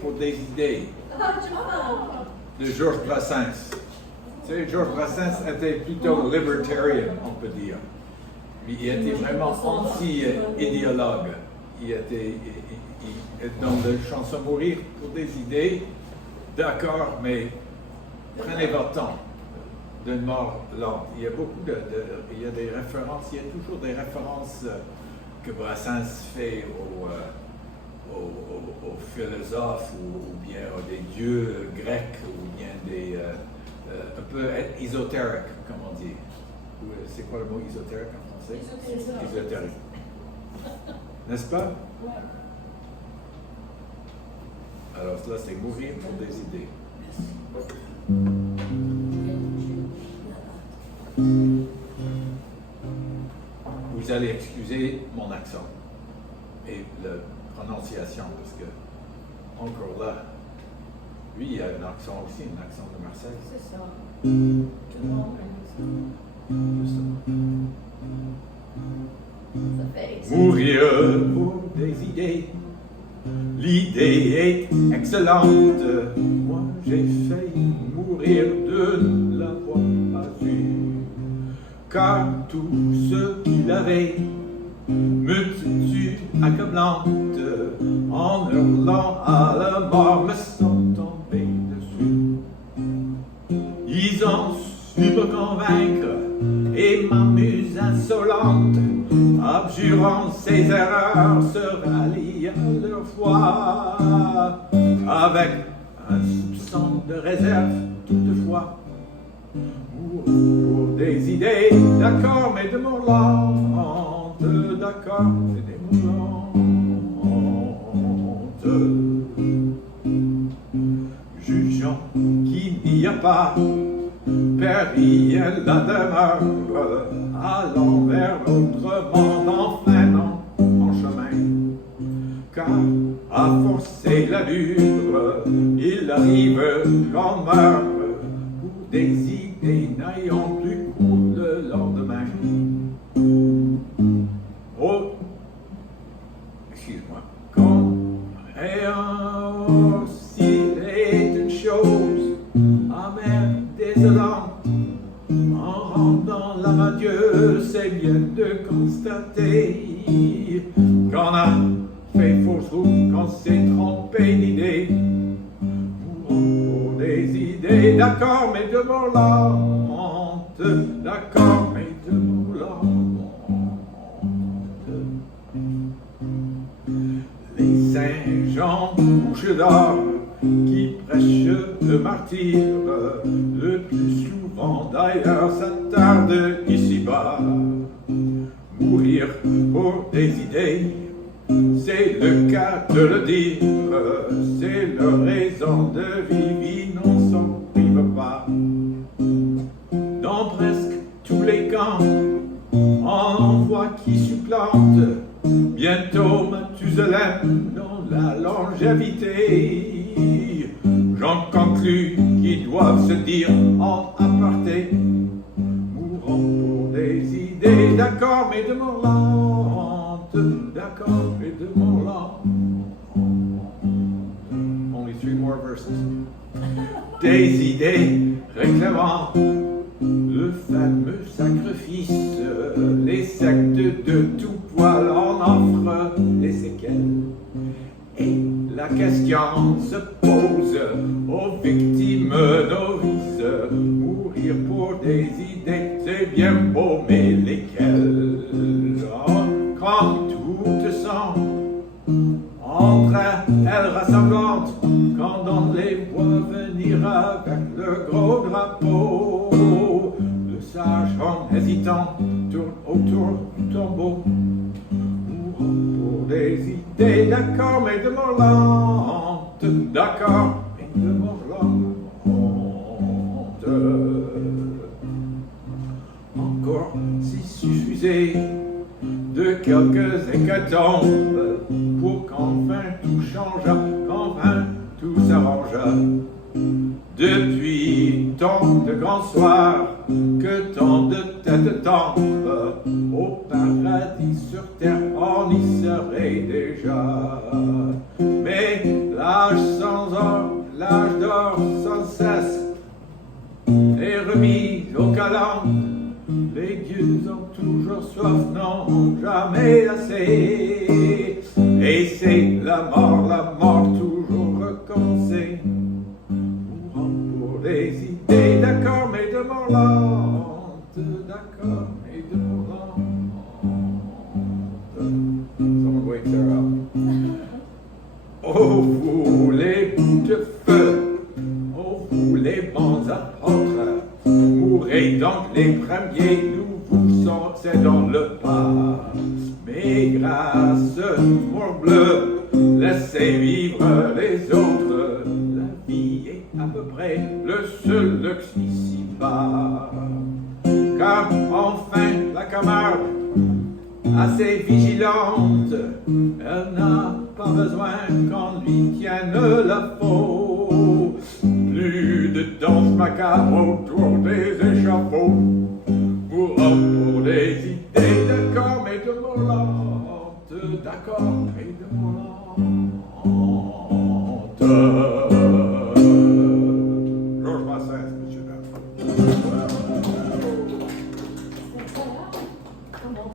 Pour des idées de Georges Brassens. Tu sais, Georges Brassens était plutôt libertarian, on peut dire. Mais il était vraiment anti-idéologue. Dans la chanson Mourir pour des idées, d'accord, mais prenez votre temps d'une mort lente. Il y a beaucoup il y a des références, il y a toujours des références que Brassens fait aux philosophes ou bien des dieux grecs ou bien des un peu ésotériques, comme on dit. C'est quoi le mot ésotérique en français? Ésotérique. N'est-ce pas? Alors là, c'est mourir pour des idées. Vous allez excuser mon accent et la prononciation, parce que, encore là, lui, il a un accent aussi, un accent de Marseille. C'est ça. Mourir pour des idées, l'idée est excellente. Moi, j'ai failli mourir de ne l'avoir pas eu, car tout ce qu'il avait multitude accablante, en hurlant à la mort, me sont tombés dessus. Ils ont su me convaincre et m'amuse insolente, abjurant ses erreurs, se rallient à leur foi, avec un soupçon de réserve toutefois. Pour des idées, d'accord, mais de mon lente, d'accord, mais de mon lente. Jugeant qu'il n'y a pas péril la demeure, allant vers l'autre monde, enfin non, en chemin. Car à forcer l'allure, il arrive qu'on meurt pour des idées n'ayant plus cours le lendemain. Oh, excuse-moi, quand et aussi est une chose amère, désolante, en rendant l'âme à Dieu, c'est bien de constater qu'on a fait fausse route, qu'on s'est trompé d'idée. Mourons pour des idées, d'accord, mais de mon lente, d'accord, mais de mon lente. Les saints Jean bouche d'or qui prêchent le martyr, le plus souvent d'ailleurs s'attardent ici-bas. Mourir pour des idées, c'est le cas de le dire, c'est leur raison de vivre, ils n'en s'en privent pas. Dans presque tous les camps, on en voit qui supplantent bientôt Mathusalem dans la longévité. J'en conclus qu'ils doivent se dire en aparté, mourant pour des idées, d'accord, mais de mon lente, d'accord, mais de mon lente. Only 3 more verses. Des idées réclamant le fameux sacrifice, les sectes de tout poil en offrent des séquelles. Et la question se pose aux victimes novices, mourir pour des idées, c'est bien beau, mais lesquelles? Quand toutes sont entre elles rassemblantes, quand on les voit venir avec le gros drapeau, le sage homme hésitant tourne autour du tombeau. Pour des idées, d'accord, mais de mon lente, d'accord, mais de mon lente. Encore s'il suffisait de quelques hécatombes pour qu'enfin tout changeât, qu'enfin tout s'arrangea. Depuis tant de grands soirs, que tant de têtes tombent, au paradis sur terre on y serait déjà. Mais l'âge l'âge d'or sans cesse est remis aux calendes. Les dieux ont toujours soif, non jamais assez. Et c'est la mort toujours recommencée. Mourant pour des idées, d'accord, mais de mort lente. D'accord, mais de mort lente. Someone wake her up. Oh, vous les bouts de feu, oh, vous les bons apôtres, mourrez donc les premiers, nous vous succédons le pas. Mais grâce, morbleu, laissez vivre les autres, la vie est à peu près le seul luxe ici-bas. Car enfin, la camarde, assez vigilante, elle n'a pas besoin qu'on lui tienne la peau. Plus de danse macabre autour des échafauds. Mourant pour des idées, d'accord, mais de mort lente. D'accord, mais de mort lente.